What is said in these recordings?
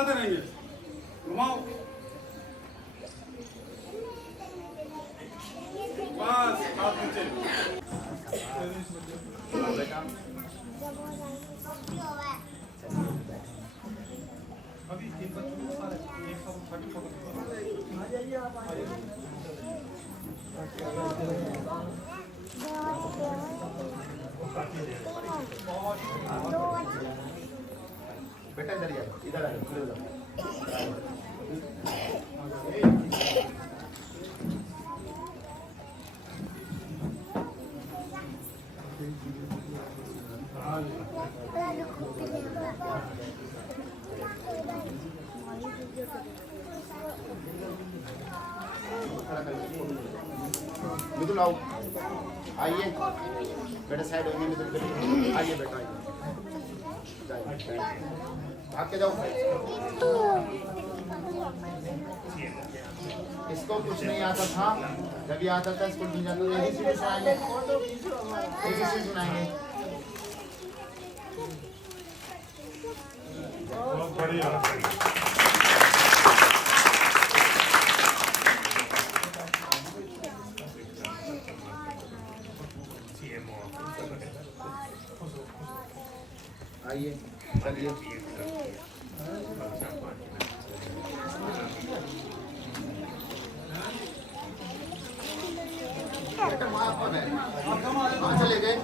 चलाते रहेंगे। घुमाओ, बस हाथ नीचे। अभी एक बच्चों को सारे एक साथ उठा के फोटो आ जाइए आप, आ जाइए। बेटा इधर आ जाओ। मिथुन आओ, आइए बेटा, साइड होइए मिथुन, आइए बेटा, आइए, भाग के जाओ। इसको कुछ नहीं आता था, जब ये आता था स्कूल नहीं जाता, यही चीज सुनाएंगे, यही चीज सुनाएंगे। बहुत बढ़िया। आइए, चलिए। चले गए।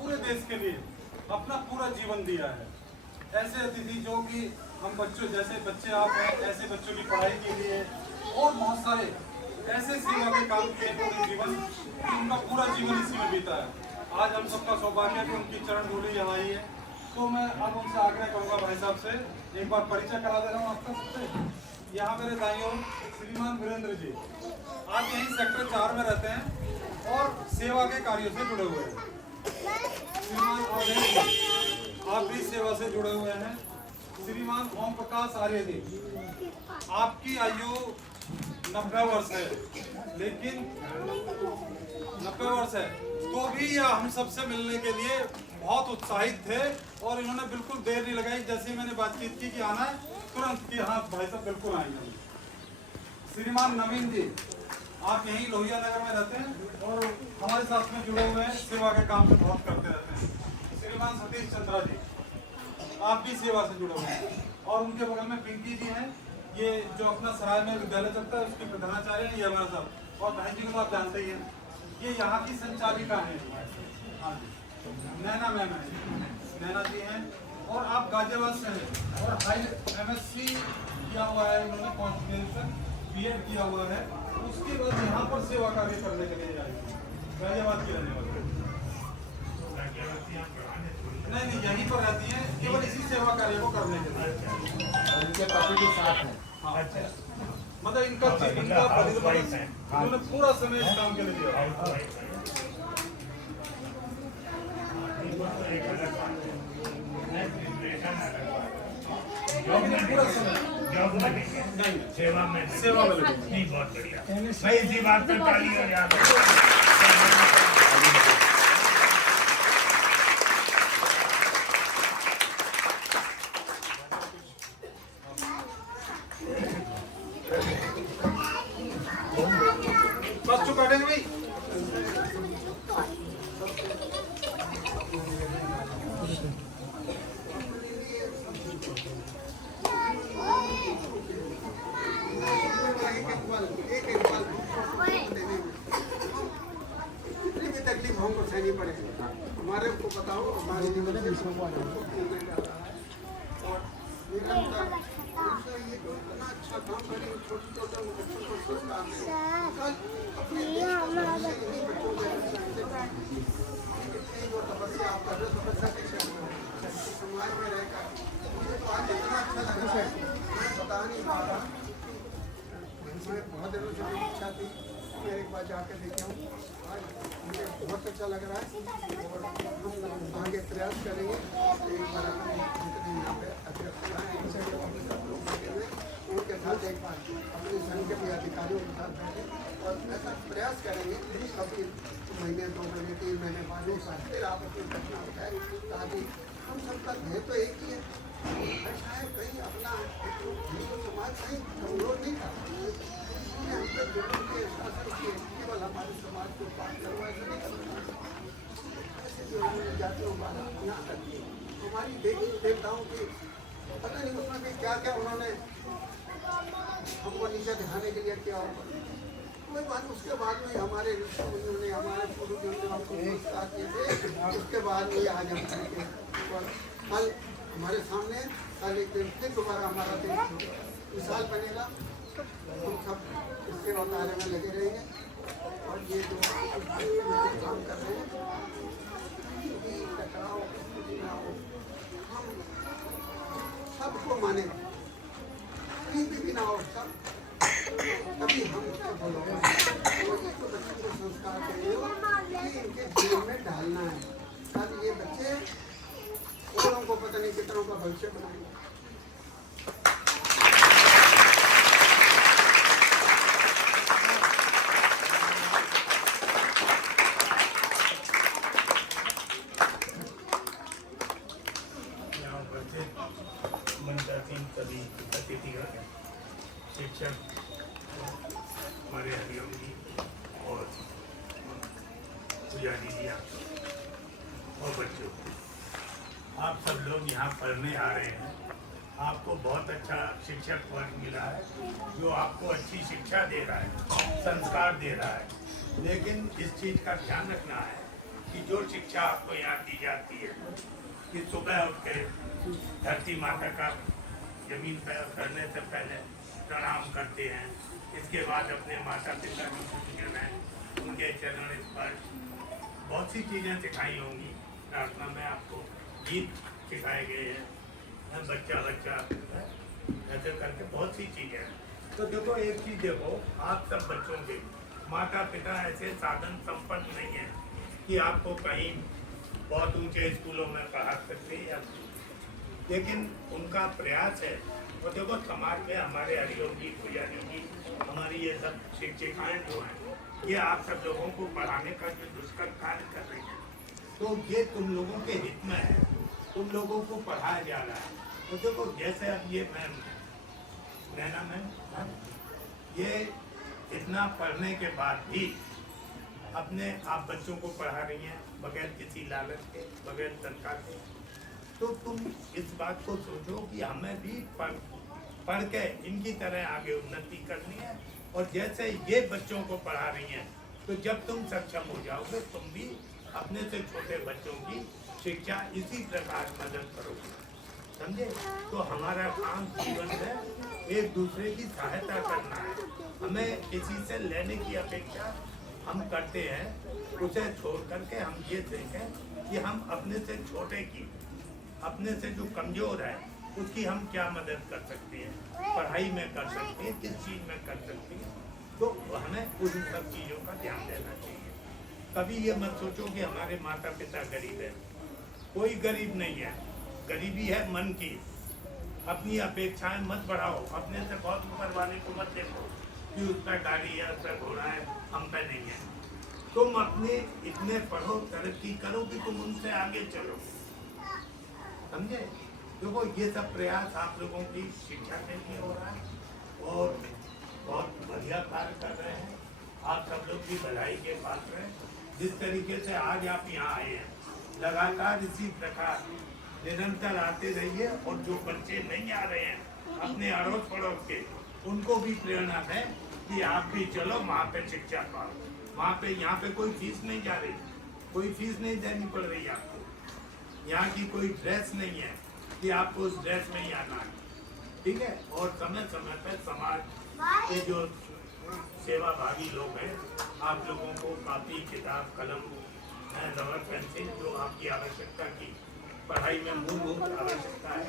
पूरे देश के लिए अपना पूरा जीवन दिया है। ऐसे अतिथि जो कि हम बच्चों जैसे बच्चे आप हैं, ऐसे बच्चों की पढ़ाई के लिए और बहुत सारे ऐसे सेवा के काम किए पूरे जीवन, उनका पूरा जीवन इसी में बीता है। आज हम सबका सौभाग्य कि उनकी चरण धूलि यहाँ आई है। तो मैं अब उनसे आग्रह करूँगा भाई साहब से, एक बार परिचय करा दे रहा हूँ आपका सबसे। यहाँ मेरे दाईं ओर श्रीमान वीरेंद्र जी, आप यहीं सेक्टर 4 में रहते हैं और सेवा के कार्यों से जुड़े हुए हैं। श्रीमान आप भी सेवा से जुड़े हुए हैं। श्रीमान ओम प्रकाश आर्य जी, आपकी आयु 90 वर्ष है, लेकिन 90 वर्ष है तो भी यह हम सबसे मिलने के लिए बहुत उत्साहित थे और इन्होंने बिल्कुल देर नहीं लगाई। जैसे मैंने बातचीत की कि आना है, तुरंत कि हाँ भाई साहब बिल्कुल आएंगे। श्रीमान नवीन जी, आप यहीं लोहिया नगर में रहते हैं और हमारे साथ में जुड़े हुए हैं, सेवा के काम से बहुत करते रहते हैं। श्रीमान सतीश चंद्रा जी, आप भी सेवा से जुड़े हुए हैं और उनके बगल में पिंकी जी हैं, ये जो अपना सराय में विद्यालय चलता है उसके प्रधानाचार्य हैं, ये हमारा साहब। और बहन जी को तो आप जानते ही हैं, ये यहाँ की संचालिका है। हाँ जी, नैना मैम है, नैना जी हैं। और आप गाजियाबाद से हैं और हाई MSc किया हुआ है उन्होंने, क्वालिफिकेशन BEd किया हुआ है। उसके बाद यहाँ पर सेवा कार्य करने के लिए आए, गाजियाबाद की रहने वाली। नहीं, यहीं पर रहती हैं, केवल इसी सेवा कार्य को करने के लिए। इनके पति के साथ हैं। हाँ, मतलब इनका उन्होंने पूरा समय इस काम के लिए दिया। पूरा समय सेवा में नहीं, बहुत बढ़िया भाई, इसी बात पे ताली हो याद। बस चुप बैठेंगे भाई। तकलीफ हमको सहनी पड़ेगी। हमारे को बताओ, हमारे ये जो इतना अच्छा काम करे, छोटे छोटे बच्चों को एक बार जाकर देखे हूँ, आज मुझे बहुत अच्छा लग रहा है और हम आगे प्रयास करेंगे। एक बार अपने जितने यहाँ पे अध्यक्ष हैं उनके साथ एक बार अपने संघ के भी अधिकारियों के साथ बैठे और ऐसा प्रयास करेंगे कभी महीने 2 महीने 3 महीने बाद एक बार फिर आपस में घटना उठाए, ताकि हम सबका ध्येय तो एक ही है। शायद कहीं अपना हिंदू समाज कहीं कमजोर नहीं था, हम तक जरूर के शासन किए, केवल हमारे समाज को पार करवा ऐसा नहीं करना। ऐसे जो उन्होंने जातियों वाला यहाँ तक की हमारी देवताओं की पता नहीं उसमें भी क्या क्या उन्होंने हमको नीचे दिखाने के लिए किया होगा। कोई बात, उसके बाद में हमारे ऋषि मुनियों ने, हमारे पूर्वजों ने हमको पुरस्कार किए थे, उसके बाद में आज हम करके और कल हमारे सामने कल एक दिन फिर दोबारा हमारा दिन मिसाल बनेगा। हम सब इस सेवा कार्य में लगे रहेंगे और ये जो काम कर रहे हैं टकराव ना हो, हम सबको माने, कहीं भी ना हो, सब तभी हम सफल होंगे। तो इसको बच्चों को संस्कार देंगे कि इनके जीवन में डालना है, ताकि ये बच्चे औरों को पता नहीं कितनों का भविष्य बनाएंगे। सभी अतिथिगण, शिक्षक, हमारे हरिओम जी और पूजा दीदियाँ और बच्चों, आप सब लोग यहाँ पढ़ने आ रहे हैं। आपको बहुत अच्छा शिक्षक वर्ग मिला है जो आपको अच्छी शिक्षा दे रहा है, संस्कार दे रहा है। लेकिन इस चीज़ का ध्यान रखना है कि जो शिक्षा आपको यहाँ दी जाती है कि सुबह उठ के धरती माता का जमीन पर करने से पहले प्रणाम करते हैं, इसके बाद अपने माता पिता की पूजन है, उनके चरण स्पर्श, बहुत सी चीज़ें सिखाई होंगी। प्रार्थना में आपको गीत सिखाए गए हैं, बच्चा ऐसे करके बहुत सी चीज़ें हैं। तो देखो एक चीज़ देखो, आप सब बच्चों के माता पिता ऐसे साधन संपन्न नहीं है कि आपको कहीं बहुत ऊंचे स्कूलों में पढ़ा सकते हैं, लेकिन उनका प्रयास है। और देखो समाज में हमारे हरिओम जी, पूजा जी, हमारी ये सब शिक्षिकाएँ जो हैं, ये आप सब लोगों को पढ़ाने का जो दुष्कर कार्य कर रही हैं, तो ये तुम लोगों के हित में है, तुम लोगों को पढ़ाया जा रहा है। तो देखो जैसे अब ये मैम नैना मैम, ये इतना पढ़ने के बाद भी अपने आप बच्चों को पढ़ा रही हैं बगैर किसी लालच के, बगैर तनख्वाह के। तो तुम इस बात को सोचो कि हमें भी पढ़ के इनकी तरह आगे उन्नति करनी है। और जैसे ये बच्चों को पढ़ा रही हैं, तो जब तुम सक्षम हो जाओगे, तुम भी अपने से छोटे बच्चों की शिक्षा इसी प्रकार मदद करोगे, समझे। तो हमारा काम जीवन में एक दूसरे की सहायता करना है। हमें किसी से लेने की अपेक्षा हम करते हैं, उसे छोड़ करके हम ये देखें कि हम अपने से छोटे की, अपने से जो कमज़ोर है उसकी हम क्या मदद कर सकते हैं, पढ़ाई में कर सकते हैं, किस चीज़ में कर सकते हैं। तो हमें उन सब चीज़ों का ध्यान देना चाहिए। कभी ये मत सोचो कि हमारे माता पिता गरीब है, कोई गरीब नहीं है। गरीबी है मन की। अपनी अपेक्षाएं मत बढ़ाओ, अपने से बहुत ऊपर वाले को मत देखो कि उस पर गाड़ी है, उस पर घोड़ा है, हम पे नहीं है। तुम अपने इतने पढ़ो, तरक्की करो कि तुम उनसे आगे चलो, समझे। देखो ये सब प्रयास आप लोगों की शिक्षा के लिए हो रहा है और बहुत बढ़िया कार्य कर रहे हैं। आप सब लोग की बधाई के पात्र हैं। जिस तरीके से आज आप यहाँ आए हैं, लगातार इसी प्रकार निरंतर आते रहिए। और जो बच्चे नहीं आ रहे हैं अपने अड़ोस पड़ोस के, उनको भी प्रेरणा दें कि आप भी चलो वहाँ पे शिक्षा पाओ। वहाँ पे, यहाँ पे कोई फीस नहीं जा रही, कोई फीस नहीं देनी पड़ रही आपको। यहाँ की कोई ड्रेस नहीं है कि आपको उस ड्रेस में ही आना है, ठीक है। और समय समय पर समाज के जो सेवाभागी लोग हैं, आप लोगों को कापी, किताब, कलम, रबर, पेंसिल, जो आपकी आवश्यकता की पढ़ाई में मूलभूत आवश्यकता है,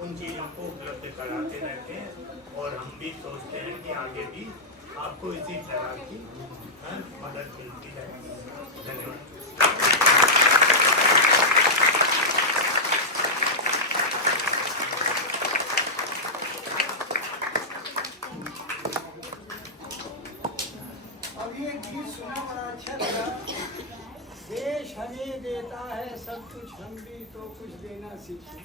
उन चीज़ों को उपलब्ध कराते रहते हैं। और हम भी सोचते हैं कि आगे भी आपको इसी तरह की मदद मिलती है। धन्यवाद। अभी एक गीत सुना बड़ा अच्छा लगा। देश हमें देता है सब कुछ, हम भी तो कुछ देना सीखें।